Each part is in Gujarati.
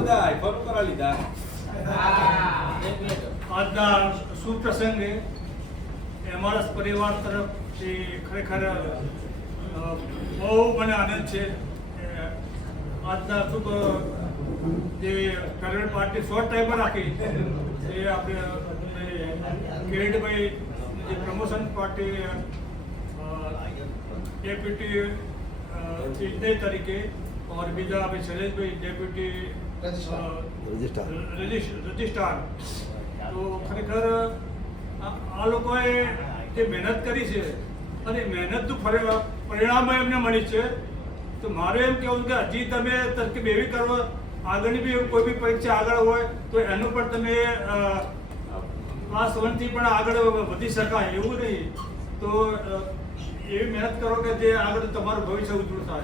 બધા આઈફોન કરા લીધા આજના શુભ પ્રસંગે અમારા પરિવાર તરફથી ખરેખર બહુ મને આનંદ છે આજના શુભ જે કરેડ પાર્ટી શોર્ટ ટાઈમ રાખી એ આપણે કિરીટભાઈ જે પ્રમોશન પાર્ટી ડેપ્યુટી ઇજનેર તરીકે और બીજા આપણે શૈલેષભાઈ ડેપ્યુટી રજિસ્ટ્રાર. રજિસ્ટ્રાર તો ખરેખર, આ લોકોએ જે મહેનત કરી છે અને મહેનતનું ફરે- પરિણામ એમને મળી છે. તો મારું એમ કહેવું કે હજી તમે તરકીબ એવી કરો, આગળની બી કોઈ બી પરીક્ષા આગળ હોય, તો એનું પણ તમે ક્લાસ વનથી પણ આગળ વધી શકાય, એવું નહીં. તો એવી મહેનત કરો કે જે આગળ તમારું ભવિષ્ય ઉજ્જવળ થાય.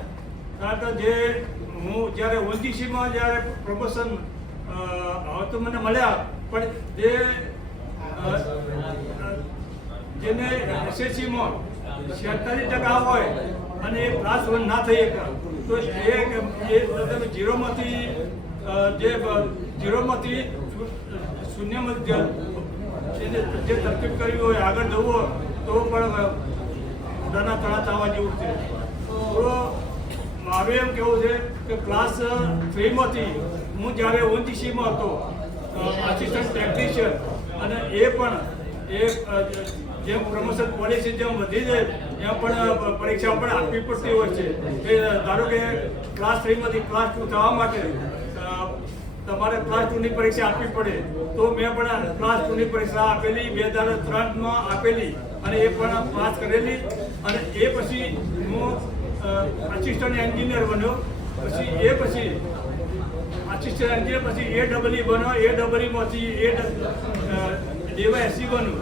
કારણ કે જે હું જ્યારે ઓલજીસીમાં જ્યારે પ્રમોશન તો મને મળ્યા, પણ જે જેને એસએસસીમાં છેતાલીસ ટકા હોય અને એ ક્લાસ વન ના થઈ તો એ તમે ઝીરોમાંથી જે જીરોમાંથી ઝીરોમાંથી શૂ- શૂન્યમાંથી જે જે તરકીબ કરવી હોય, આગળ જવું હોય, તો પણ પોતાના તળા થવા જેવું છે. તો મારું એમ કેવું છે કે ક્લાસ થ્રીમાંથી હું જ્યારે ઓનજીસીમાં હતો આસિસ્ટન્ટ ટેકનિશિયન અને એ પણ એ જેમ પ્રમોશન પોલિસી જેમ વધી જાય એમ પણ પરીક્ષા પણ આપવી પડતી હોય છે. એ, ધારો કે ક્લાસ થ્રીમાંથી ક્લાસ ટુ થવા માટે તમારે ક્લાસ ટુની પરીક્ષા આપવી પડે, તો મેં પણ ક્લાસ ટુની પરીક્ષા આપેલી, બે હજાર ત્રણમાં આપેલી, અને એ પણ પાસ કરેલી, અને એ પછી હું આસિસ્ટન્ટ એન્જિનિયર બન્યો, પછી એ પછી આસિસ્ટન્ટ એન્જિનિયર, પછી એ ડબલ બન્યો એ ડબલમાંથી એ ડીવાયસી બન્યો.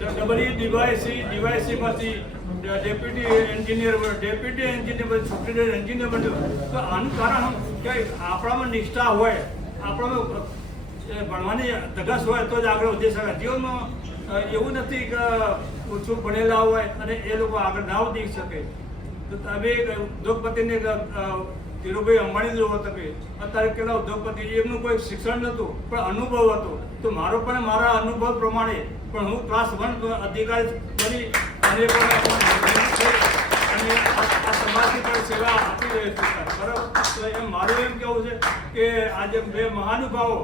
ડબલ ઈ ડીવાયસી ડીવાયસીમાંથી ડેપ્યુટી એન્જિનિયર ડેપ્યુટી એન્જિનિયર પછી સોફ્ટવેર એન્જિનિયર બન્યો. તો આનું કારણ કે આપણામાં નિષ્ઠા હોય, આપણામાં ભણવાની ધગસ હોય, તો જ આગળ વધી શકે જીવનમાં એવું નથી કે ઓછું ભણેલા હોય અને એ લોકો આગળ ના વધી શકે. તો તમે ઉદ્યોગપતિને ધીરુભાઈ અંબાણી જોવો તમે. અત્યારે કેટલા ઉદ્યોગપતિ એમનું કોઈ શિક્ષણ નહોતું, પણ અનુભવ હતો. તો મારો પણ મારા અનુભવ પ્રમાણે પણ હું ક્લાસ વન અધિકારી બની અને કરી અને આ સમાજની પણ સેવા આપી રહ્યો છું બરાબર? એમ મારું એમ કેવું છે કે આજે બે મહાનુભાવો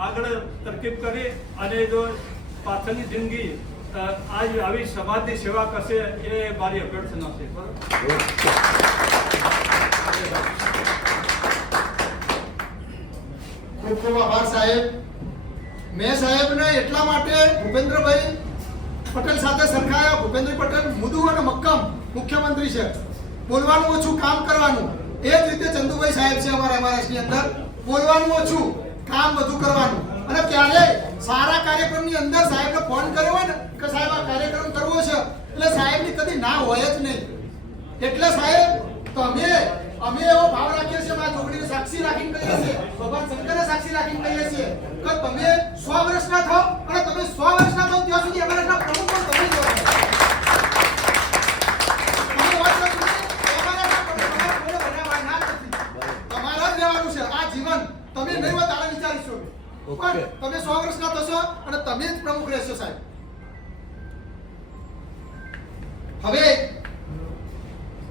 આગળ તરકીબ કરી અને જો પાછળની જિંદગી આજ આવી સમાજની સેવા કરશે એ મારી અભ્યર્થના છે ખૂબ ખૂબ આભાર સાહેબ. મેં સાહેબને એટલા માટે ભૂપેન્દ્રભાઈ પટેલ સાથે સરખાયા. ભૂપેન્દ્ર પટેલ મુદુ અને મક્કમ મુખ્યમંત્રી છે. બોલવાનું ઓછું કામ કરવાનું. એ જ રીતે ચંદુભાઈ સાહેબ છે અમારા મહારાષ્ટ્રની અંદર. બોલવાનું ઓછું કામ વધુ કરવાનું. અને ક્યારેય સારા કાર્યક્રમની અંદર સાહેબને ફોન કર્યો હોય ને કે સાહેબ આ કાર્યક્રમ કરવો છે, એટલે સાહેબની કદી ના હોય જ નહીં. એટલે સાહેબ તમે અમે એવો ભાવ રાખીએ છીએ મારા છોકરીને સાક્ષી રાખીને કહીએ છીએ, ભગવાન શંકરને સાક્ષી રાખીને કહીએ છીએ કે તમે સો વર્ષના થાઓ અને તમે સો વર્ષના થાઓ ત્યાં સુધી અમારા પ્રમુખ પણ તમે જ રહો. તમે વાત કરો છો, અમારા પ્રમુખ અમારા કોઈને બનાવવા ના નથી. તમારા જ રહેવાનું છે આ જીવન તમે નહીં હોય તારે વિચારીશું ઓકે. પણ તમે સો વર્ષના થશો અને તમે જ પ્રમુખ રહેશો સાહેબ. હવે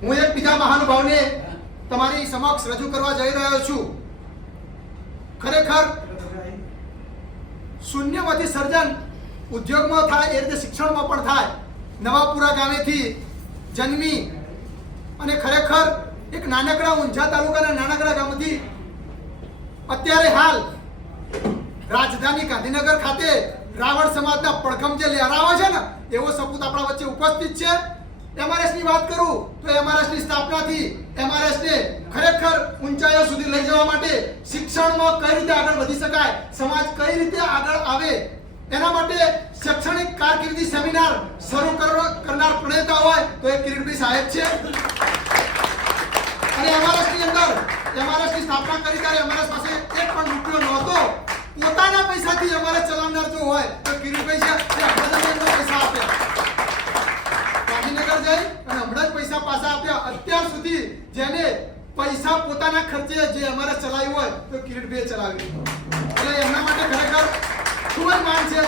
હું એક બીજા મહાનુભાવને તમારી સમક્ષ રજૂ કરવા જઈ રહ્યો છું. ખરેખર શૂન્યમાંથી સર્જન ઉદ્યોગમાં થાય એ રીતે શિક્ષણમાં પણ થાય. નવાપુરા ગામેથી જન્મી અને ખરેખર એક નાનકડા ઊંઝા તાલુકાના નાનકડા ગામથી અત્યારે હાલ રાજધાની ગાંધીનગર ખાતે રાવણ સમાજના પડખમ જે લહેરાવે છે ને, એવો સપૂત આપણા વચ્ચે ઉપસ્થિત છે. એમઆરએસની વાત કરું તો એમઆરએસની સ્થાપનાથી એમઆરએસ ને ખરેખર ઊંચાઈઓ સુધી લઈ જવા માટે શિક્ષણમાં કઈ રીતે આગળ વધી શકાય, સમાજ કઈ રીતે આગળ આવે, એના માટે શૈક્ષણિક કારકિર્દી સેમિનાર શરૂ કરનાર પ્રણેતા હોય તો એ કિરીટભાઈ સાહેબ છે. અને એમઆરએસની અંદર એમઆરએસની સ્થાપના કરી ત્યારે એમઆરએસ પાસે એક પણ રૂપિયો નહોતો. પોતાના પૈસાથી અમારે ચલાવનાર જો હોય, તો કિરીટભાઈ છે હમણાં પૈસા આપ્યા. ગાંધીનગર જઈ અને હમણાં જ પૈસા પાછા આપ્યા. અત્યાર સુધી જેને પૈસા પોતાના ખર્ચે જે અમારે ચલાવ્યું હોય, તો કિરીટભાઈએ ચલાવ્યું એટલે એમના માટે ખરેખર ખૂબ જ માન છે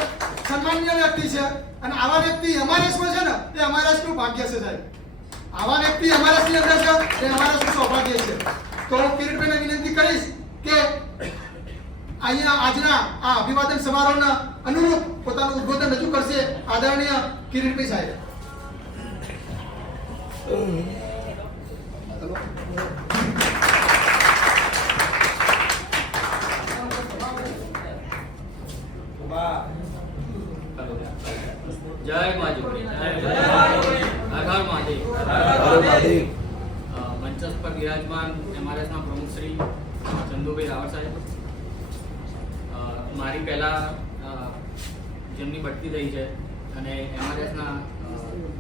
સન્માનીય વ્યક્તિ છે અને આવા વ્યક્તિ એમઆરએસમાં છે ને, એ એમઆરએસનું ભાગ્ય છે સાહેબ? આવા વ્યક્તિ એમઆરએસની અંદર છે, એ એમઆરએસનું સૌભાગ્ય છે? તો કિરીટભાઈને વિનંતી કરીશ કે અહીંયા આજના આ અભિવાદન સમારોહના અનુરૂપ પોતાનું ઉદ્બોધન રજૂ કરશે આદરણીય કિરીટભાઈ સાહેબ. જય માજી મહાદેવ અરે મંચસ્થ પર બિરાજમાન એમઆરએસના પ્રમુખ શ્રી ચંદુભાઈ રાવળ સાહેબ અ, મારી પહેલા જેમની બઢતી થઈ છે અને એમઆરએસના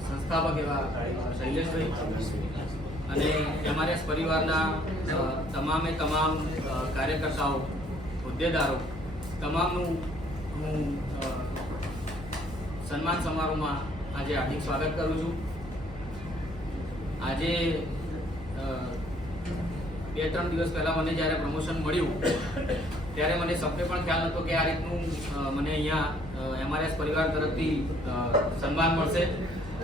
સંસ્થાપક એવા શૈલેષભાઈ. અને એમઆરએસ પરિવારના તમામે તમામ કાર્યકર્તાઓ, હોદ્દેદારો, તમામનું હું સન્માન સમારોહમાં આજે હાર્દિક સ્વાગત કરું છું. આજે બે ત્રણ દિવસ પહેલાં મને જ્યારે પ્રમોશન મળ્યું ત્યારે મને સપને પણ ખ્યાલ નહોતો કે આ રીતનું મને અહીંયા એમઆરએસ પરિવાર તરફથી સન્માન મળશે.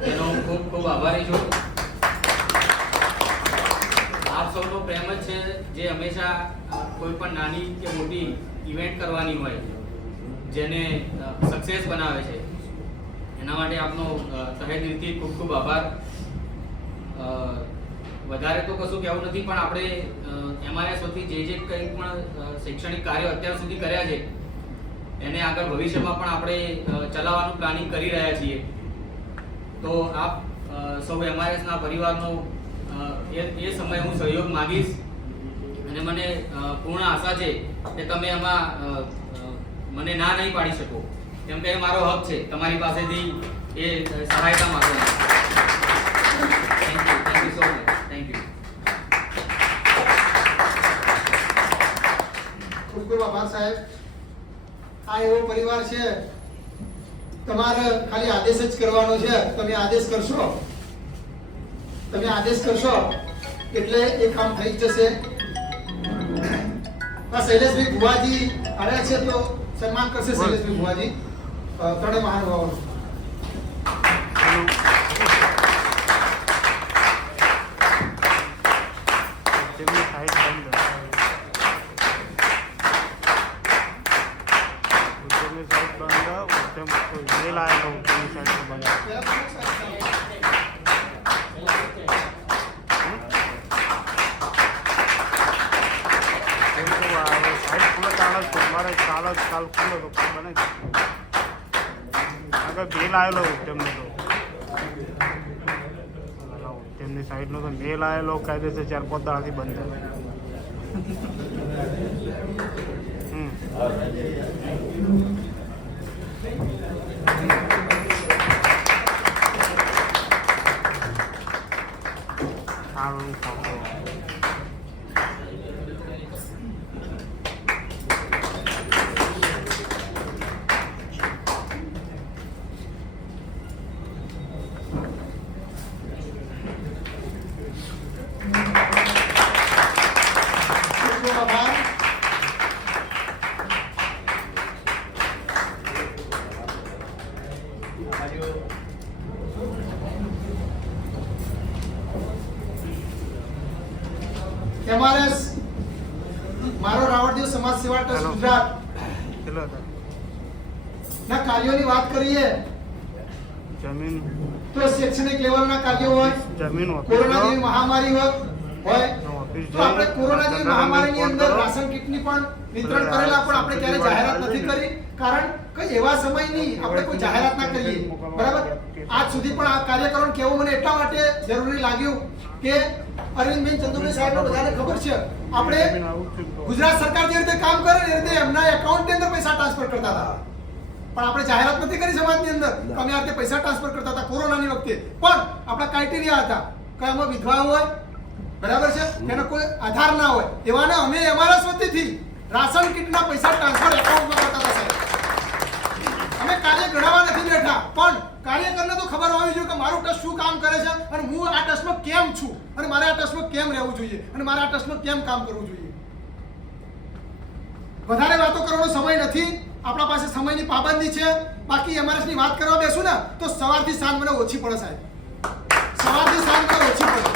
તેનો હું ખૂબ ખૂબ આભારી છું. આપ સૌનો પ્રેમ જ છે જે હંમેશા કોઈ પણ નાની કે મોટી ઇવેન્ટ કરવાની હોય, જેને સક્સેસ બનાવે છે. એના માટે આપનો સહેજ દિલથી ખૂબ ખૂબ આભાર. વધારે તો કશું કહેવું નથી, પણ આપણે એમઆરએસ વતી જે જે કંઈ પણ શૈક્ષણિક કાર્યો અત્યાર સુધી કર્યા છે, એને આગળ ભવિષ્યમાં પણ આપણે ચલાવવાનું પ્લાનિંગ કરી રહ્યા છીએ. તો આપ સૌ એમઆરએસના પરિવારનો એ એ સમયે હું સહયોગ માગીશ. અને મને પૂર્ણ આશા છે કે તમે એમાં મને ના નહીં પાડી શકો. કેમ કે એ મારો હક છે. તમારી પાસેથી એ સહાયતા માંગવાનો આભાર સાહેબ. આ એવો પરિવાર છે. તમારે ખાલી આદેશ જ કરવાનો છે. તમે આદેશ કરશો. તમે આદેશ કરશો. એટલે એ કામ થઈ જશે. આ શૈલેષભાઈ ભુવાજી આવ્યા છે તો સન્માન કરશે શૈલેષભાઈ ભુવાજી. ત્રણે મહાનુભાવોનું તેમની સાઈડ બંધ ઉત્તરની સાઈડ બંધ ઉત્તમ કોઈ મેલ આવેલો ઉત્તરની સાઈડ બંધ પહેલા પ્રમુખ સાહેબ. કેમ કે આ સાઈડ ખુલ્લો ચાલે છે મારે ચાલ જ ચાલ ખુલ્લો તો કોઈ બને જ આગળ બેલ આવેલો ઉત્તમને તો ઉત્તમની સાઈડનો તો મેલ આવેલો કાયદેસર ચાર પાંચ દાડાથી બંધ છે હમ સારું સારું ખૂબ ખૂબ આભાર એમઆરએસ મારો રાવણદેવ સમાજ સેવા ટ્રસ્ટ હેલો. ગુજરાત કેટલો હતા ના કાર્યોની વાત કરીએ જમીન તો શૈક્ષણિક લેવલના કાર્યો હોય જમીન કોરોના જેવી ઓફિસ મહામારી હોય હોય ઓફિસ તો આપણે જઈ, કોરોના જેવી જનરલ મહામારીની ફોન અંદર કરો. રાશન કીટની પણ વિતરણ કરેલા પણ આપણે ક્યારે જાહેરાત નથી કરી કારણ કે એવા સમયની આપણે કોઈ જાહેરાત ના કરીએ બરાબર આજ સુધી પણ આ કાર્યક્રમ કેવું મને એટલા માટે જરૂરી લાગ્યું કે અરવિંદબેન ચંદુભાઈ સાહેબને બધાને ખબર છે. આપણે ગુજરાત સરકાર જે રીતે કામ કરે એ રીતે એમના એકાઉન્ટની અંદર પૈસા ટ્રાન્સફર કરતા હતા. પણ આપણે જાહેરાત નથી કરી સમાજની અંદર. અમે આ રીતે પૈસા ટ્રાન્સફર કરતા હતા કોરોનાની વખતે. પણ આપણા ક્રાઇટેરિયા હતા કે આમાં વિધવા હોય બરાબર છે? એનો કોઈ આધાર ના હોય. એવાને અમે અમારા સ્વતીથી રાશન કીટના પૈસા ટ્રાન્સફર એકાઉન્ટમાં કરતા હતા સાહેબ. અમે કાર્ય ગણાવવા નથી બેઠા. પણ કાર્યકરને તો ખબર હોવી જોઈએ કે મારું ટ્રસ્ટ શું કામ કરે છે અને હું આ ટ્રસ્ટમાં કેમ છું? અને મારે આ ટ્રસ્ટમાં કેમ રહેવું જોઈએ? અને મારે આ ટ્રસ્ટમાં કેમ કામ કરવું જોઈએ? વધારે વાતો કરવાનો સમય નથી. આપણા પાસે સમયની પાબંદી છે. બાકી એમઆરએસની વાત કરવા બેસું ને, તો સવારથી સાંજ મને ઓછી પડે સાહેબ. સવારથી સાંજ મને ઓછી પડે.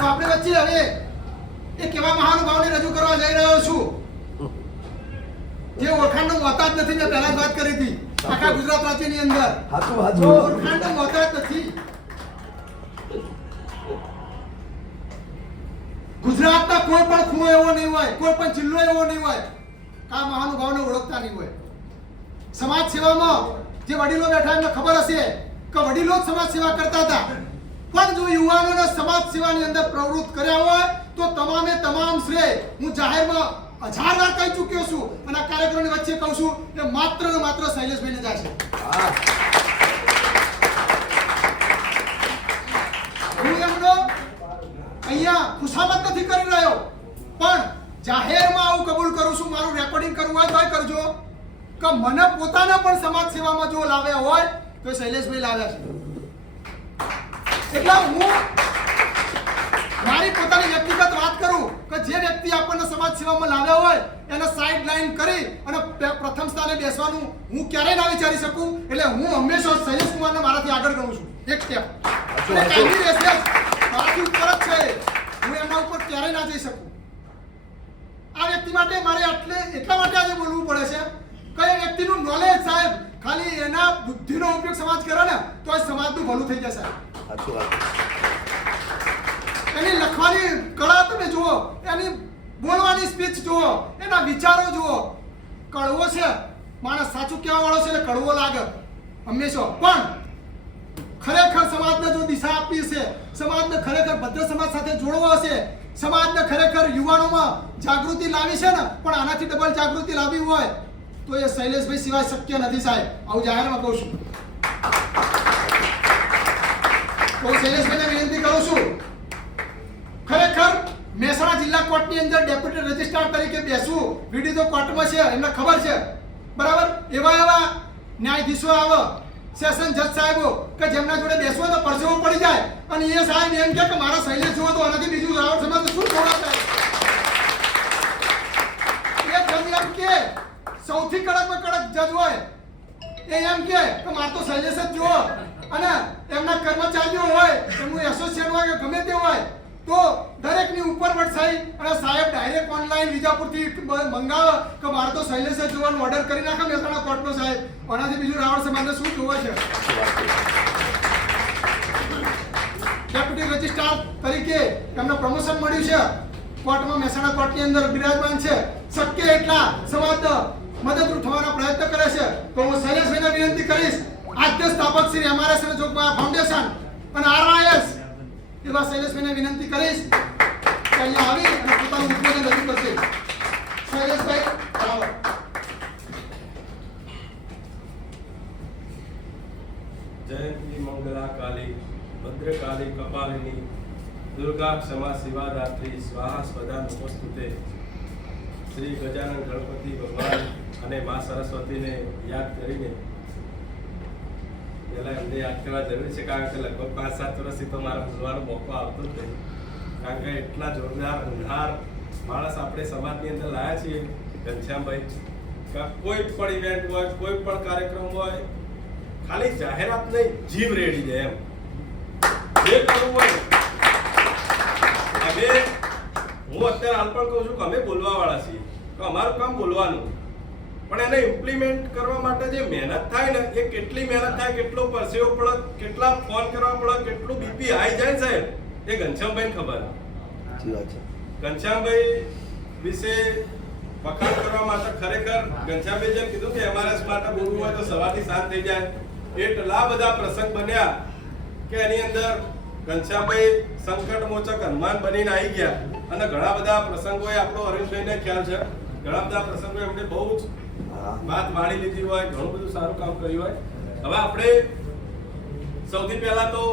તો આપણે વચ્ચે હવે એ કેવા મહાનુભાવને રજૂ કરવા જઈ રહ્યો છું. જે ઓળખાણનો મોહતાજ નથી, મેં પહેલા જ વાત કરી હતી. આખા ગુજરાત રાજ્યની અંદર. હાચું હાચું. ઓળખાણનો મોહતાજ નથી. ગુજરાતના કોઈ પણ ખૂણો એવો નહીં હોય કોઈ પણ જિલ્લો એવો નહીં હોય કે આ મહાનુભાવને ઓળખતા નહીં હોય. સમાજ સેવામાં જે વડીલો બેઠા એમને ખબર હશે કે વડીલો જ સમાજ સેવા કરતા હતા. પણ જો યુવાનોને સમાજ સેવાની અંદર પ્રવૃત્ત કર્યા હોય તો તમામે તમામ શ્રેય હું જાહેરમાં હજાર વાર કહી ચૂક્યો છું અને આ કાર્યક્રમની વચ્ચે કહું છું કે માત્ર ને માત્ર શૈલેષભાઈને જાય છે. હું એમનો અહીંયા ખુશામત નથી કરી રહ્યો, પણ જાહેરમાં આવું કબૂલ કરું છું, મારું રેકોર્ડિંગ કરવું હોય તોય કરજો. કે મને પોતાના પણ સમાજ સેવામાં જો લાવ્યા હોય, તો શૈલેષભાઈ લાવ્યા છે. એટલે હું મારી પોતાની વ્યક્તિગત વાત કરું કે જે વ્યક્તિ આપણને સમાજ સેવામાં લાવ્યા હોય એને સાઈડ લાઈન કરી અને પ્રથમ સ્થાને બેસવાનું હું ક્યારેય ના વિચારી શકું એટલે હું હંમેશા શૈલેષ કુમારને મારાથી આગળ ગણું છું. એક સ્ટેપ અને કાયમી રહેશે મારાથી ઉપર જ છે. હું એમના ઉપર ક્યારેય ના જઈ શકું. આ વ્યક્તિ માટે મારે એટલે એટલા માટે આજે બોલવું પડે છે કે એ વ્યક્તિનું નોલેજ સાહેબ ખાલી એના બુદ્ધિનો ઉપયોગ સમાજ કરે ને તો એ સમાજનું ભલું થઈ જશે. હાચું એની લખવાની કળા તમે જુઓ, એની બોલવાની સ્પીચ જુઓ, એના વિચારો જુઓ. કડવો છે, માણસ સાચું કહેવા વાળો છે એટલે કડવો લાગે હંમેશા. પણ ખરેખર સમાજને જો દિશા આપવી છે સમાજને ખરેખર ભદ્ર સમાજ સાથે જોડવો હશે, સમાજને ખરેખર યુવાનોમાં જાગૃતિ લાવી છે ને, પણ આનાથી ડબલ જાગૃતિ લાવી હોય, તો એ શૈલેષભાઈ સિવાય શક્ય નથી સાહેબ. આવું જાહેરમાં કહું છું. હું શૈલેષભાઈને વિનંતી કરું છું. મહેસાણા જિલ્લા કોર્ટની અંદર ડેપ્યુટી રજિસ્ટ્રાર તરીકે બેસવું, વીડિયો તો કોર્ટમાં છે, એમને ખબર છે. બરાબર? એવા એવા ન્યાયાધીશો આવે, સેશન જજ સાહેબો, કે જેમના જોડે બેસવો તો પરસેવો પડી જાય. અને એ સાહેબ એમ કે મારા શૈલેષ જુઓ તો આનાથી બીજું રાવણ સમાજ શું ખોવા થાય? એ જજ એમ કે સૌથી કડકમાં કડક જજ હોય. એ એમ કે મારે તો શૈલેષ જ જુઓ. અને એમના કર્મચારીઓ હોય, એમનું એસોસિએટ હોય કે ગમે તે હોય તો દરેકની ઉપર વરસાઈ અને સાહેબ ડાયરેક્ટ ઓનલાઈન વિજાપુરથી મંગાવે કે મારે તો શૈલેષ જોવાનો ઓર્ડર કરી નાખે મહેસાણા કોર્ટનો સાહેબ. આનાથી બીજું રાવણ સમાજને શું જોવે છે? ડેપ્યુટી રજિસ્ટ્રાર તરીકે એમને પ્રમોશન મળ્યું છે. કોર્ટમાં મહેસાણા કોર્ટની અંદર બિરાજમાન છે. શક્ય એટલા સમાજ મદદરૂપ થવાનો પ્રયત્ન કરે છે. તો હું શૈલેષભાઈને વિનંતી કરીશ. આદ્ય સ્થાપક શ્રી એમઆરએસ અને જોગમાયા ફાઉન્ડેશન અને આરઆઈએસ એવા શૈલેષભાઈને વિનંતી કરીશ કે અહીંયા આવી અને પોતાનું ઉદ્બોધન રજૂ કરશે શૈલેષભાઈ આવો જયંતી મંગલા કાલી ભદ્રકાલી કપાલિની દુર્ગા ક્ષમા શિવાદાત્રી સ્વાહા સ્વદા ઉપસ્થિતે શ્રી ગજાનન ગણપતિ ભગવાન અને મા સરસ્વતીને યાદ કરીને પહેલા એમને યાદ કરવા જરૂરી છે કારણ કે લગભગ પાંચ સાત વર્ષથી તો મારા બોલવાનો મોકો આવતો જ નહીં. કારણ કે એટલા જોરદાર ઉંધાર માણસ આપણે સમાજની અંદર લાયા છીએ, ઘનશ્યામભાઈ. કોઈ પણ ઇવેન્ટ હોય, કોઈ પણ કાર્યક્રમ હોય, ખાલી જાહેરાત નહીં, જીવ રેડી જાય એમ. જે કરવું હોય. અમે, હું અત્યારે હાલ પણ કહું છું કે અમે બોલવા વાળા છીએ. તો અમારું કામ બોલવાનું. પણ એને ઇમ્પ્લિમેન્ટ કરવા માટે જે મહેનત થાય ને એ કેટલી મહેનત થાય કેટલો પરસેવો પડે કેટલા ફોન કરવા પડે કેટલું બીપી હાઈ જાય સાહેબ એ ઘનશ્યામભાઈ ખબર ઘનશ્યામભાઈ વિશે વખાણ કરવા માટે ખરેખર ઘનશ્યામભાઈ જેમ કીધું કે એમઆરએસ માટે બોલવું હોય તો સવારથી સાત થઈ જાય. એટલા બધા પ્રસંગ બન્યા કે એની અંદર ઘનશ્યામભાઈ સંકટ મોચક હનુમાન બનીને આવી ગયા. અને ઘણા બધા પ્રસંગોએ આપણો અરવિંદભાઈને ખ્યાલ છે. ઘણા બધા પ્રસંગો એમને બહુ જ વાત માણી લીધી હોય, ઘણું બધું સારું કામ કર્યું હોય. હવે આપણે સૌથી પહેલા તો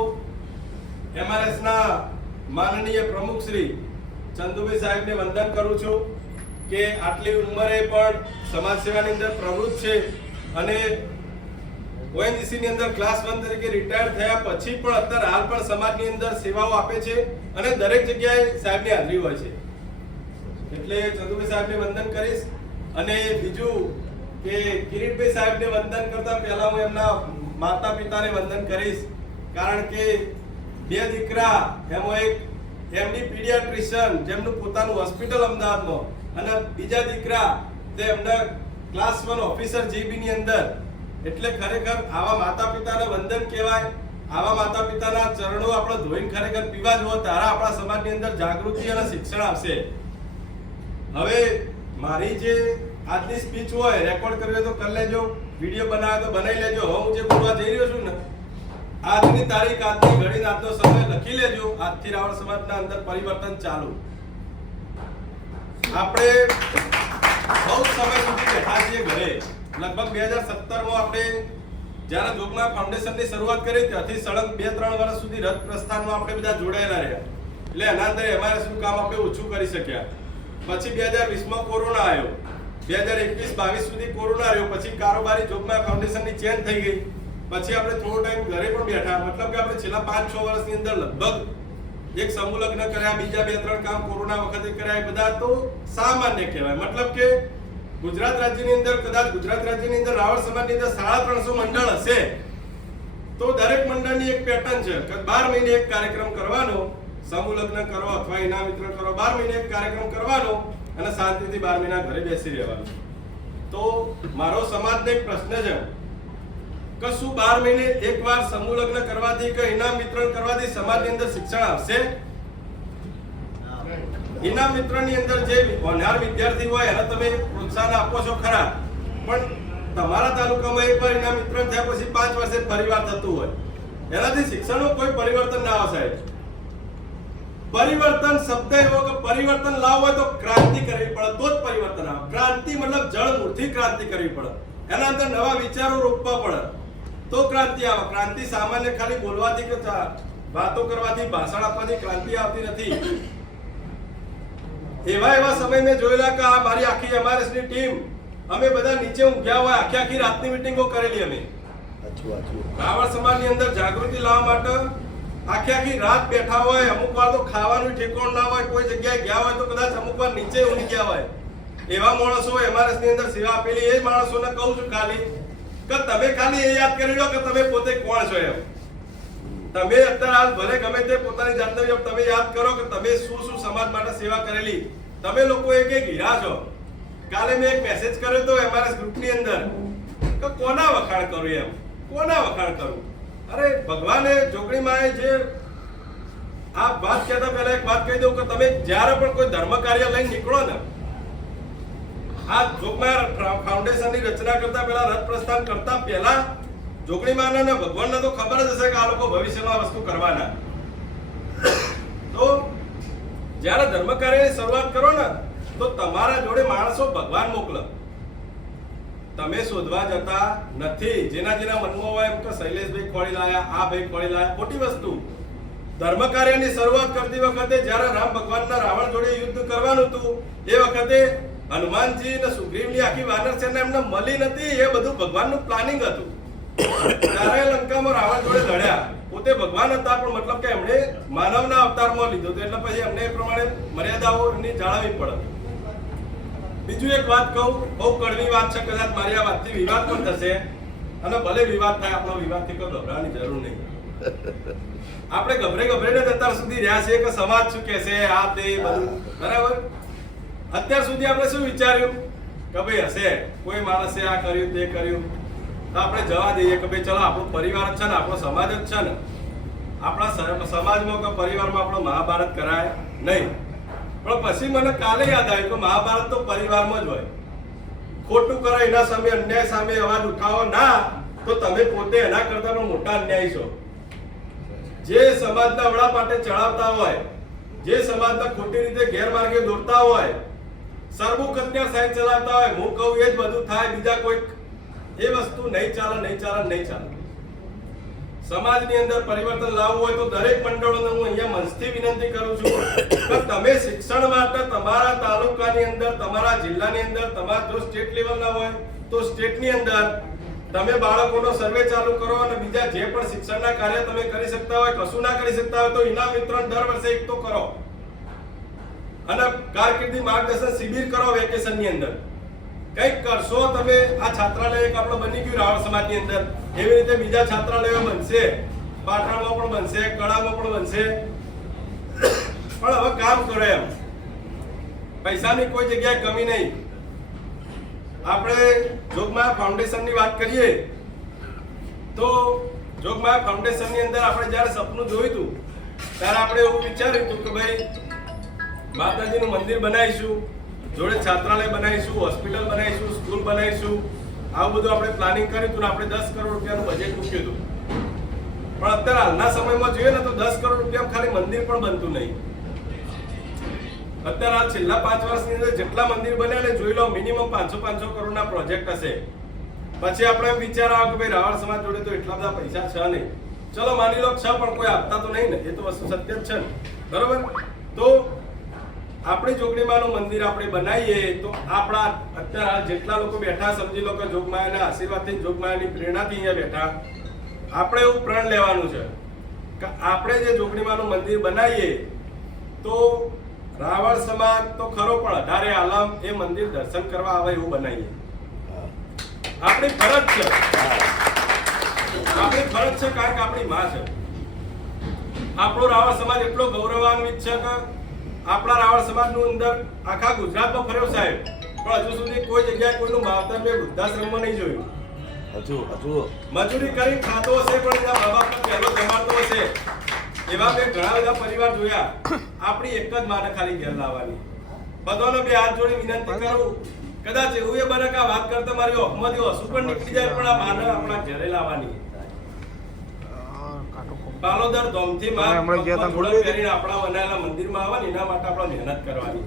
એમઆરએસ ના માનનીય પ્રમુખ શ્રી ચંદુભાઈ સાહેબને વંદન કરું છું કે આટલી ઉંમરે પણ સમાજ સેવાની અંદર પ્રવૃત્ત છે અને ઓએનજીસી ની અંદર ક્લાસ વન તરીકે રિટાયર થયા પછી પણ અત્યારે હાલ પણ સમાજની અંદર સેવાઓ આપે છે અને દરેક જગ્યાએ સાહેબની હાજરી હોય છે. એટલે ચંદુભાઈ સાહેબને વંદન કરીશ અને બીજું કે કિરીટભાઈ સાહેબને વંદન કરતા પહેલા હું એમના માતા પિતાને વંદન કરીશ. કારણ કે બે દીકરા, એમાં એક એમની પીડિયાટ્રિશિયન, જેમનું પોતાનું હોસ્પિટલ અમદાવાદમાં અને બીજા દીકરા, તે એમના ક્લાસ વન ઓફિસર જીબી ની અંદર. એટલે ખરેખર આવા માતા પિતાને વંદન કહેવાય. આવા માતા પિતાના ચરણો આપણે ધોઈને ખરેખર પીવા જુઓ તારા આપણા સમાજની અંદર જાગૃતિ અને શિક્ષણ આવશે. હવે મારી જે આજની સ્પીચ હોય રેકોર્ડ કરવી હોય તો કરી લેજો. વીડિયો બનાવે તો બનાવી લેજો. હું જે બોલવા જઈ રહ્યો છું ને, આજની તારીખ, આજની ઘડી આજનો સમય લખી લેજો. આજથી રાવણ સમાજના અંદર પરિવર્તન ચાલુ. આપણે બહુ સમય સુધી બેઠા છીએ ઘરે. લગભગ બે હજાર સત્તરમાં આપણે જ્યારે જોગના ફાઉન્ડેશનની શરૂઆત કરી, ત્યાંથી સળંગ બે ત્રણ વર્ષ સુધી રથ પ્રસ્થાનમાં આપણે બધા જોડાયેલા રહ્યા. એટલે એના અંદર એમઆરએસનું કામ આપણે ઓછું કરી શક્યા. પછી બે હજાર વીસમાં કોરોના આવ્યો. બે હજાર એકવીસ બાવીસ સુધી કોરોના રહ્યો. પછી કારોબારી જોબમાં ફાઉન્ડેશનની ચેન્જ થઈ ગઈ. પછી આપણે થોડો ટાઈમ ઘરે પણ બેઠા. મતલબ કે આપણે છેલ્લા પાંચ, છ વર્ષની અંદર લગભગ એક સમૂહ લગ્ન કર્યા, બીજા બે, ત્રણ કામ કોરોના વખતે કર્યા બધા તો સામાન્ય કહેવાય. મતલબ કે ગુજરાત રાજ્યની અંદર કદાચ ગુજરાત રાજ્યની અંદર રાવણ સમાજની અંદર સાડા ત્રણસો મંડળ હશે, તો દરેક મંડળની એક પેટર્ન છે બાર મહિને એક કાર્યક્રમ કરવાનો, સમૂહ લગ્ન કરો અથવા ઇનામ વિતરણ કરો, બાર મહિને એક કાર્યક્રમ કરવાનો અને શાંતિથી બાર મહિના ઘરે બેસી રહેવાનું. તો મારો સમાજને એક પ્રશ્ન છે. કે શું બાર મહિને એકવાર સમૂહ લગ્ન કરવાથી કે ઇનામ વિતરણ કરવાથી સમાજની અંદર શિક્ષણ આવશે? ઇનામ વિતરણની અંદર જે હોનહાર વિદ્યાર્થી હોય, એને તમે પ્રોત્સાહન આપો છો ખરા. પણ તમારા તાલુકામાં એકવાર ઇનામ વિતરણ થયા પછી પાંચ વર્ષે પરિવાર થતું હોય. એનાથી શિક્ષણનું કોઈ પરિવર્તન ના આવે સાહેબ. પરિવર્તન શબ્દ એવો કે પરિવર્તન લાવવું હોય તો ક્રાંતિ કરવી પડે તો જ પરિવર્તન આવે. ક્રાંતિ મતલબ જળ મૂળથી ક્રાંતિ કરવી પડે. એના અંદર નવા વિચારો રોપવા પડે. તો ક્રાંતિ આવે. ક્રાંતિ સામાન્ય ખાલી બોલવાથી કે વાતો કરવાથી ભાષણ આપવાથી ક્રાંતિ આવતી નથી. એવા એવા સમય મેં જોયેલા કે આ મારી આખી એમઆરએસની ટીમ અમે બધા નીચે ઊંઘ્યા હોય આખી આખી રાતની મીટિંગો કરેલી અમે. રાવણ સમાજની અંદર જાગૃતિ લાવવા માટે આખી આખી રાત બેઠા હોય, અમુક વાર તો ખાવાનું ઠેકોણ ના હોય, કોઈ જગ્યાએ ગયા હોય તો કદાચ અમુક વાર નીચે ઊંઘી ગયા હોય. એવા માણસો એમઆરએસની અંદર સેવા આપેલી, એ માણસોને કહું છું ખાલી, કે તમે ખાલી એ યાદ કરી લો કે તમે પોતે કોણ છો એમ. તમે અત્યારે હાલ ભલે ગમે તે પોતાની જાતને તમે યાદ કરો કે તમે શું શું સમાજ માટે સેવા કરેલી. તમે લોકો એક એક હીરા છો. કાલે મેં એક મેસેજ કર્યો તો એમઆરએસ ગ્રુપની અંદર, કે કોના વખાણ કરું એમ? કોના વખાણ કરું? અરે, ભગવાને માએ જે આ વાત કહેતા પહેલા એક વાત કહી દઉં કે તમે જ્યારે પણ કોઈ ધર્મ કાર્ય લઈને નીકળો ને, આ જોગમાર ફાઉન્ડેશનની રચના કરતા પહેલા, રથ પ્રસ્થાન કરતા પહેલા જોગણી માને ને ભગવાનને તો ખબર જ હશે કે આ લોકો ભવિષ્યમાં વસ્તુ કરવાના. તો જ્યારે ધર્મ કાર્યની શરૂઆત કરો ને, તો તમારા જોડે માણસો ભગવાન મોકલો. તમે શોધવા જતા નથી. જેના જેના મનમાં હોય એમ કે શૈલેષભાઈ ખોળી લાયા, આ ભાઈ ખોળી લાયા. ખોટી વસ્તુ. ધર્મ કાર્યની શરૂઆત કરતી વખતે જ્યારે રામ ભગવાનના રાવણ જોડે યુદ્ધ કરવાનું હતું, એ વખતે હનુમાનજી અને સુગ્રીવની આખી વાનર સેના એમને મળી નથી, એ બધું ભગવાનનું પ્લાનિંગ હતું. ત્યારે લંકામાં રાવણ જોડે લડ્યા પોતે ભગવાન હતા, પણ મતલબ કે એમણે માનવના અવતારમાં લીધો હતો. એટલે પછી એમને એ પ્રમાણે મર્યાદાઓની જાળવવી પડે. બીજું એક વાત કહું, બહુ કડવી વાત છે, કદાચ મારી આ વાતથી વિવાદ પણ થશે. અને ભલે વિવાદ થાય, આપણો વિવાદથી કોઈ ગભરાવાની જરૂર નહીં. આપણે ગભરે ગભરે ને અત્યાર સુધી રહ્યા છીએ કે સમાજ શું કહેશે આ તે બધું. બરાબર? અત્યાર સુધી આપણે શું વિચાર્યું? કે ભાઈ હશે, કોઈ માણસે આ કર્યું, તે કર્યું. તો આપણે જવા દઈએ કે ભાઈ ચલો, આપણો પરિવાર જ છે ને, આપણો સમાજ જ છે ને. આપણા સમાજમાં કે પરિવારમાં આપણો મહાભારત કરાય નહીં. પણ પછી મને કાલે યાદ આવ્યું કે મહાભારત તો પરિવારમાં જ હોય. ખોટું કરો, એના સામે અન્યાય સામે અવાજ ઉઠાવો ના, તો તમે પોતે એના કરતા મોટા અન્યાય છો. જે સમાજના વડા માટે ચડાવતા હોય, જે સમાજના ખોટી રીતે ગેરમાર્ગે દોરતા હોય, સર્વોકન્યા સાહેબ ચલાવતા હોય, હું કહું એ જ બધું થાય, બીજા કોઈ એ વસ્તુ નહીં ચાલે નહીં ચાલે નહીં ચાલે. સમાજની અંદર પરિવર્તન લાવવું હોય તો દરેક મંડળોને હું અહીંયા મંચથી વિનંતી કરું છું કે તમે શિક્ષણ માટે તમારા તાલુકાની અંદર, તમારા જિલ્લાની અંદર, તમારા જો સ્ટેટ લેવલના હોય તો સ્ટેટની અંદર તમે બાળકોનો સર્વે ચાલુ કરો અને બીજા જે પણ શિક્ષણના કાર્ય તમે કરી શકતા હોય, કશું ના કરી શકતા હોય તો ઇનામ વિતરણ દર વર્ષે એક તો કરો. અને કારકિર્દી માર્ગદર્શન શિબિર કરો વેકેશનની અંદર. કંઈક કરશો તમે, આ છાત્રાલય એક આપણો બની ગયું રાવળ સમાજની અંદર. એવી રીતે બીજા છાત્રાલયો બનશે, પાટણમાં પણ બનશે, કળામાં પણ બનશે. પણ હવે કામ કરો એમ. પૈસાની કોઈ જગ્યાએ કમી નહીં. આપણે જોગમાયા ફાઉન્ડેશનની વાત કરીએ, તો જોગમાયા ફાઉન્ડેશનની અંદર આપણે જ્યારે સપનું જોયું હતું ત્યારે આપણે એવું વિચાર્યું હતું કે ભાઈ, માતાજીનું મંદિર બનાવીશું, જોડે છાત્રાલય બનાવીશું, હોસ્પિટલ બનાવીશું, સ્કૂલ બનાવીશું. આવું બધું આપણે પ્લાનિંગ કર્યું આપણે દસ કરોડ રૂપિયાનું બજેટ મૂક્યું હતું. પણ અત્યારે હાલના સમયમાં જોઈએ ને તો દસ કરોડ રૂપિયા ખાલી મંદિર પણ બનતું નહીં. અત્યારે હાલ છેલ્લા પાંચ વર્ષની અંદર જેટલા મંદિર બન્યા ને જોઈ લો મિનિમમ પાંચસો પાંચસો કરોડના પ્રોજેક્ટ હશે. પછી આપણે એમ વિચાર આવે કે ભાઈ રાવણ સમાજ જોડે તો એટલા બધા પૈસા છે નહીં. ચલો માની લો, છે પણ કોઈ આપતા તો નહીં ને, એ તો વસ્તુ સત્ય જ છે બરોબર? તો આપણી જોગણીમાનું મંદિર આપણે બનાવીએ તો આપણા અત્યારે હાલ જેટલા લોકો બેઠા સમજી લો કે જોગમાયાના આશીર્વાદથી જોગમાયાની પ્રેરણાથી અહીંયા બેઠા, આપણે એવું પ્રણ લેવાનું છે કે આપણે જે જોગણીમાનું મંદિર બનાવીએ તો રાવણ સમાજ તો ખરો પણ અઢારે આલમ એ મંદિર દર્શન કરવા આવે એવું બનાવીએ. આપણી ફરજ છે. આપણી ફરજ છે કારણ કે આપણી માં છે. આપણો રાવણ સમાજ એટલો ગૌરવાન્વિત છે કે આપણા રાવળ સમાજનું અંદર આખા ગુજરાતમાં ફર્યો સાહેબ. પણ હજુ સુધી કોઈ જગ્યાએ કોઈનું માવતર મેં વૃદ્ધાશ્રમમાં નહીં જોયું. હજુ હજુ. મજૂરી કરી ખાતો હશે પણ એના મા બાપને પહેલો જમાડતો હશે. એવા મેં ઘણા બધા પરિવાર જોયા. આપણી એક જ માને ખાલી ઘેર લાવવાની. બધાનો બે હાથ જોડી વિનંતી કરું. કદાચ એવું એ બને કે વાત કરતા મારી ઓખમાંથી હસુ પણ નીકળી જાય પણ આ માને આપણા ઘરે લાવવાની. બાલોદર ધોમથી આપણા બનાવેલા મંદિરમાં આવે ને એના માટે આપણે મહેનત કરવાની.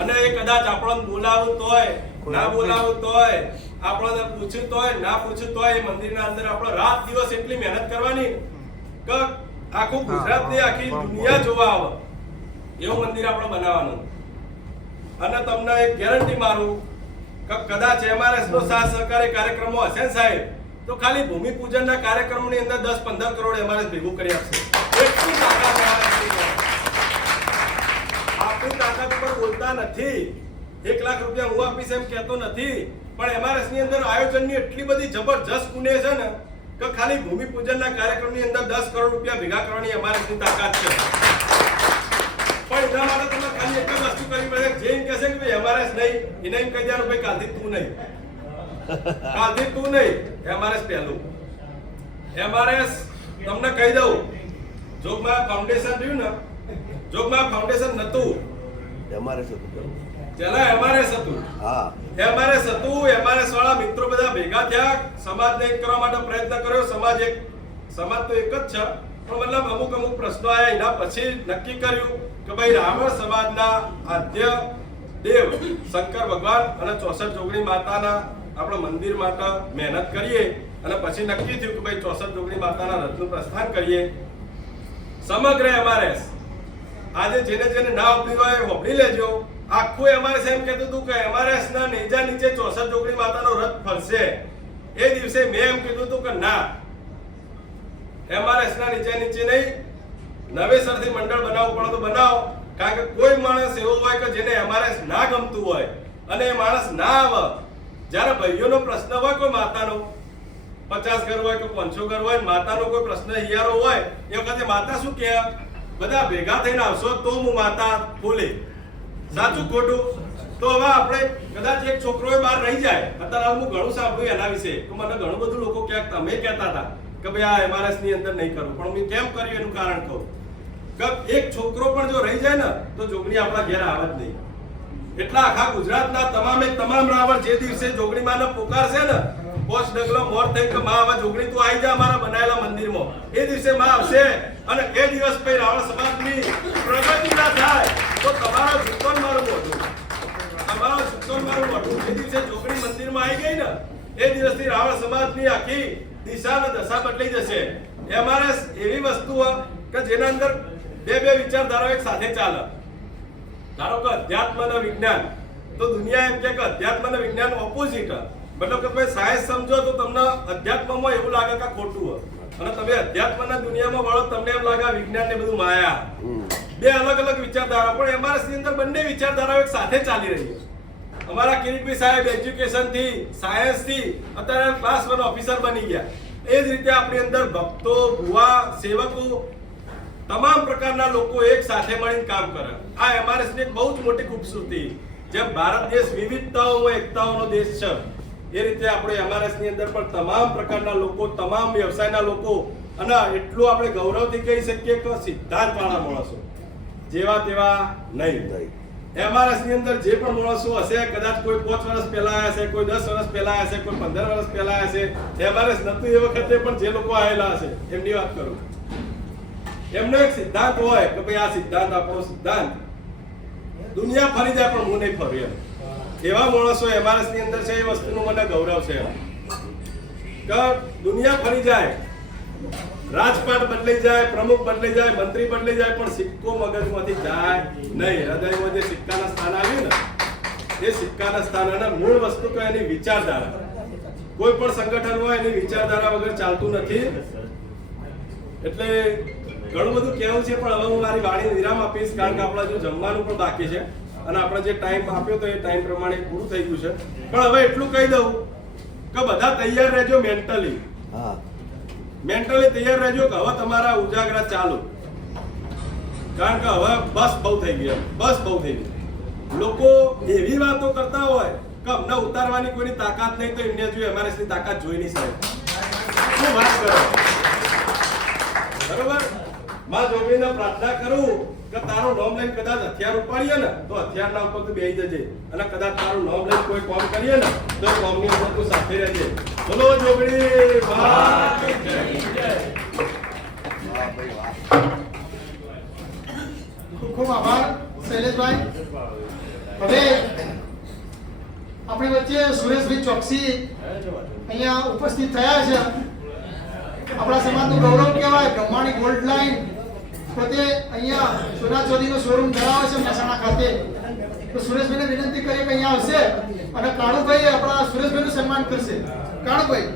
અને એ કદાચ આપણને બોલાવું તોય ના બોલાવું તોય આપણને પૂછ્યું તોય ના પૂછ્યું તોય એ મંદિરના અંદર આપણે રાત દિવસ એટલી મહેનત કરવાની કે આખું ગુજરાતની આખી દુનિયા જોવા આવે. એવું મંદિર આપણે બનાવવાનું. અને તમને એક ગેરંટી મારું કે કદાચ એમઆરએસ નો સાથ સહકારી કાર્યક્રમો હશે ને સાહેબ? તો ખાલી ભૂમિ પૂજનના કાર્યક્રમોની અંદર દસ પંદર કરોડ અમારે ભેગું કરી આપશે. એટલી તાકાત આપણી તાકાત ઉપર બોલતા નથી. એક લાખ રૂપિયા હું આપીશ એમ કહેતો નથી. પણ એમઆરએસની અંદર આયોજનની એટલી બધી જબરજસ્ત કુને છે ને, કે ખાલી ભૂમિ પૂજનના કાર્યક્રમની અંદર દસ કરોડ રૂપિયા ભેગા કરવાની એમઆરએસની તાકાત છે. પણ એના માટે તમે ખાલી એક જ વસ્તુ કરવી પડે. જે એમ કહેશે કે ભાઈ એમઆરએસ નહીં, એને એમ કહી દેવાનું, ભાઈ કાલથી તું નહીં. કાલથી તું નહીં એમઆરએસ પહેલું. એમઆરએસ તમને કહી દઉં જોગમાં ફાઉન્ડેશન રહ્યું ને જોગમાં ફાઉન્ડેશન નતું એમઆરએસ હતું પેલા એમઆરએસ હતું. હા. એમઆરએસ હતું એમઆરએસ વાળા મિત્રો બધા ભેગા થયા સમાજને એક કરવા માટે પ્રયત્ન કર્યો સમાજ એક સમાજ તો એક જ છે પણ મતલબ અમુક અમુક પ્રશ્નો આવ્યા એના પછી નક્કી કર્યું કે ભાઈ રાવણ સમાજના આદ્ય દેવ શંકર ભગવાન અને ચોસઠ જોગણી માતાના આપણે મંદિર માટે મહેનત કરીએ અને પછી નક્કી થયું કે ભાઈ ચોસઠ જોગણી માતાના રથનું પ્રસ્થાન કરીએ. સમગ્ર એમઆરએસ આજે જેને જેને ના હોપડી હોય એ લેજો. આખું એમઆરએસ એમ કહેતું હતું કે એમઆરએસ ના નેજા નીચે ચોસઠ જોગણી માતાનો રથ ફરશે. એ દિવસે મેં એમ કીધું હતું કે ના એમઆરએસ ના નીચે નીચે નહીં, નવેસરથી મંડળ બનાવવું પડે તો બનાવો. કારણ કે કોઈ માણસ એવો હોય કે જેને એમઆરએસ ના ગમતું હોય. અને એ માણસ ના આવે. જ્યારે ભાઈઓનો પ્રશ્ન હોય કોઈ માતાનો, પચાસ ઘર હોય કે પાંચસો ઘર હોય, માતાનો કોઈ પ્રશ્ન, હિયારો હોય, એ વખતે માતા શું કહે? બધા ભેગા થઈને આવશો તો હું માતા બોલે. સાચું ખોટું? તો હવે આપણે કદાચ એક છોકરો બહાર રહી જાય. અત્યારે હું ઘણું સાંભળ્યું એના વિશે. તો મને ઘણું બધું લોકો ક્યાંક તમે કહેતા હતા કે ભાઈ, આ એમઆરએસની અંદર નહીં કરવું પણ મેં કેમ કર્યું એનું કારણ કહું? કે એક છોકરો પણ જો રહી જાય ને, તો જોગણી આપણા ઘેર આવે જ નહીં. એટલા આખા ગુજરાતના તમામે તમામ રાવણ જે દિવસે જોગણીમાં પોકારશે ને પોસ ડગલો મોર થઈ કે માં હવે જોગણી તું આવી જા અમારા બનાવેલા મંદિરમાં. એ દિવસે માં આવશે અને એ દિવસ પછી રાવણ સમાજની પ્રગતિ ના થાય. તો તમારો જુત્તોન મારું મોઢું. તમારો જુત્તોન મારું મોઢું. જે દિવસે જોગણી મંદિરમાં આવી ગઈ ને, એ દિવસથી રાવણ સમાજની આખી દિશા અને દશા બદલાઈ જશે. એ અમારે એવી વસ્તુ કે જેના અંદર બે બે વિચારધારાઓ એક સાથે ચાલે. ધારો કે અધ્યાત્મ અને વિજ્ઞાન તો દુનિયા એમ કે અધ્યાત્મ અને વિજ્ઞાન ઓપોઝિટ મતલબ કે તમે સાયન્સ સમજો તો તમને અધ્યાત્મમાં એવું લાગે કે ખોટું હોય. અને તમે અધ્યાત્મના દુનિયામાં વળો તમને એમ લાગે વિજ્ઞાન ને બધું માયા. બે અલગ અલગ વિચારધારા પણ એમઆરએસની અંદર બંને વિચારધારાઓ એક સાથે ચાલી રહી છે. અમારા કિરીટભાઈ સાહેબ એજ્યુકેશનથી સાયન્સથી અત્યારે ક્લાસ વન ઓફિસર બની ગયા. એ જ રીતે આપણી અંદર ભક્તો ભુવા સેવકો તમામ પ્રકારના લોકો એક સાથે મળીને કામ કરે. આ એમઆરએસની એક બહુ જ મોટી ખૂબસૂરતી જેમ ભારત દેશ વિવિધતાઓમાં એકતાઓનો દેશ છે. એ રીતે આપણે એમઆરએસની અંદર પણ તમામ પ્રકારના લોકો, તમામ વ્યવસાયના લોકો અને એટલું આપણે ગૌરવથી કહી શકીએ કે સિદ્ધાંત વાળા માણસો. જેવા તેવા નહીં. નહીં. એમઆરએસની અંદર જે પણ માણસો હશે, કદાચ કોઈ પાંચ વર્ષ પહેલા છે, કોઈ દસ વર્ષ પહેલા છે, કોઈ પંદર વર્ષ પહેલા છે એમઆરએસ નતું એ વખતે પણ જે લોકો આવેલા હશે, એમની વાત કરું. એમનો એક સિદ્ધાંત હોય કે ભાઈ આ સિદ્ધાંત આપણો સિદ્ધાંત. દુનિયા ફરી જાય પણ હું નહીં ફરું એમ. એવા માણસો એમઆરએસની અંદર છે, એ વસ્તુનું મને ગૌરવ છે કે દુનિયા ફરી જાય, રાજપાટ બદલાઈ જાય, પ્રમુખ બદલાઈ જાય, મંત્રી બદલાઈ જાય, પણ સિક્કો મગજમાંથી જાય નહીં. હૃદયમાં જે સિક્કાના સ્થાન આવ્યું ને, એ સિક્કાના સ્થાન અને મૂળ વસ્તુ કે એની વિચારધારા. કોઈ પણ સંગઠન હોય એની વિચારધારા વગર ચાલતું નથી. એટલે ઘણું બધું કહેવું છે પણ હવે હું મારી વાણી વિરામ આપીશ કારણ કે આપણા જો જમવાનું પણ બાકી છે અને આપણે જે ટાઈમ આપ્યો તો એ ટાઈમ પ્રમાણે પૂરું થઈ ગયું છે. પણ હવે એટલું કહી દઉં કે બધા તૈયાર રહેજો મેન્ટલી મેન્ટલી તૈયાર રહેજો કે હવે તમારા ઉજાગરા ચાલુ. કારણ કે હવે બસ બહુ થઈ ગઈ બસ બહુ થઈ ગઈ. લોકો એવી વાતો કરતા હોય કે અમને ઉતારવાની કોઈની તાકાત નહીં તો એમને જોઈએ અમારે સુધી તાકાત જોઈ નહીં સાહેબ શું વાત કરો? બરોબર? માં જોગીને પ્રાર્થના કરું કે તારું નામ લઈને કદાચ હથિયાર ઉપાડીએ ને, તો હથિયારના ઉપર તું બેસી જજે. અને કદાચ તારું નામ લઈને કોઈ કામ કરીએ ને, તો કામની અંદર તું સાથે રહેજે. બોલો જોગણી ખૂબ ખૂબ આભાર, શૈલેષભાઈ. હવે આપણી વચ્ચે સુરેશભાઈ ચોકસી અહીંયા ઉપસ્થિત થયા છે. આપણા સમાજનું ગૌરવ કહેવાય બ્રહ્માણી ગોલ્ડ લાઈન પોતે અહીંયા સોના ચોરીનો શોરૂમ ધરાવે છે મહેસાણા ખાતે. તો સુરેશભાઈને વિનંતી કરીએ કે અહીંયા આવશે અને કાણુભાઈ આપણા સુરેશભાઈનું સન્માન કરશે. કાણુભાઈ